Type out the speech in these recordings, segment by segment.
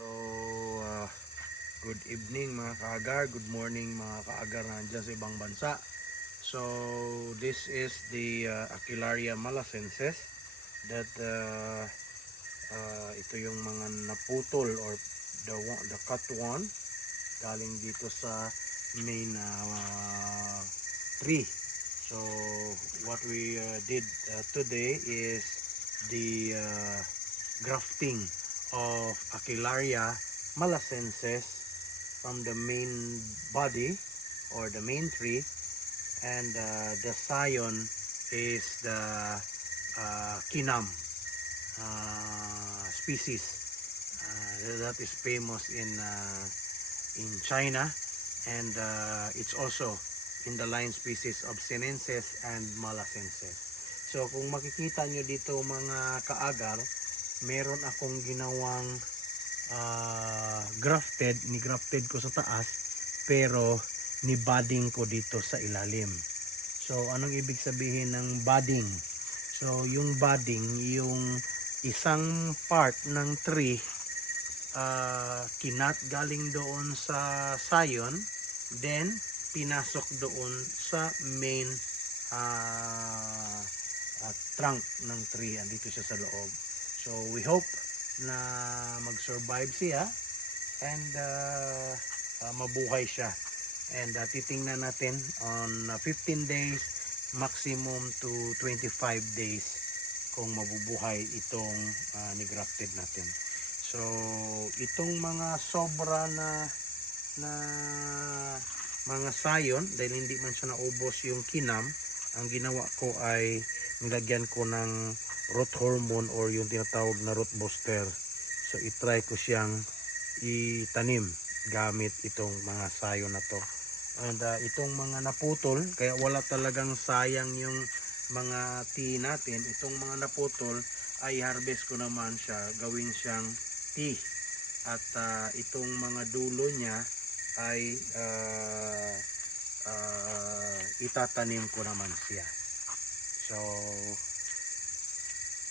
So, good evening mga kaagar, good morning mga kaagar na dyan sa ibang bansa. So, this is the Aquilaria malacenses that ito yung mga naputol or the cut one galing dito sa main tree. So, what we did today is the grafting of Aquilaria malacenses from the main body or the main tree, and the scion is the kinam species that is famous in China, and it's also in the line species of sinensis and malacenses. So kung makikita nyo dito mga kaagar, meron akong ginawang grafted ko sa taas, pero ni-budding ko dito sa ilalim. So anong ibig sabihin ng budding? So yung budding, yung isang part ng tree kinat galing doon sa scion, then pinasok doon sa main trunk ng tree. Andito siya sa loob. So we hope na mag-survive siya and mabuhay siya. And titingnan natin on 15 days maximum to 25 days kung mabubuhay itong ni-grafted natin. So itong mga sobra na mga sayon, dahil hindi man siya naubos yung kinam, ang ginawa ko ay nilagyan ko ng root hormone or yung tinatawag na root booster. So itry ko siyang itanim gamit itong mga sayon na to. And itong mga naputol, kaya wala talagang sayang yung mga tea natin. Itong mga naputol ay harvest ko naman siya, gawin siyang tea. At itong mga dulo niya ay itatanim ko naman siya. So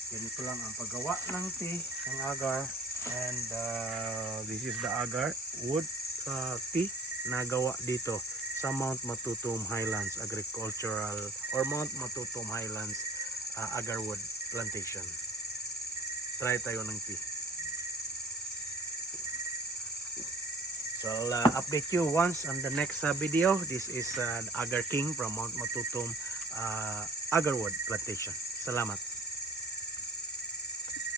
ganito lang ang paggawa ng tea ng agar. And this is the agar wood tea na gawa dito sa Mount Matutum Highlands Agricultural or Mount Matutum Highlands Agarwood Plantation. Try tayo ng tea. So I'll update you once on the next video. This is Agar King from Mount Matutum Agarwood Plantation. Salamat.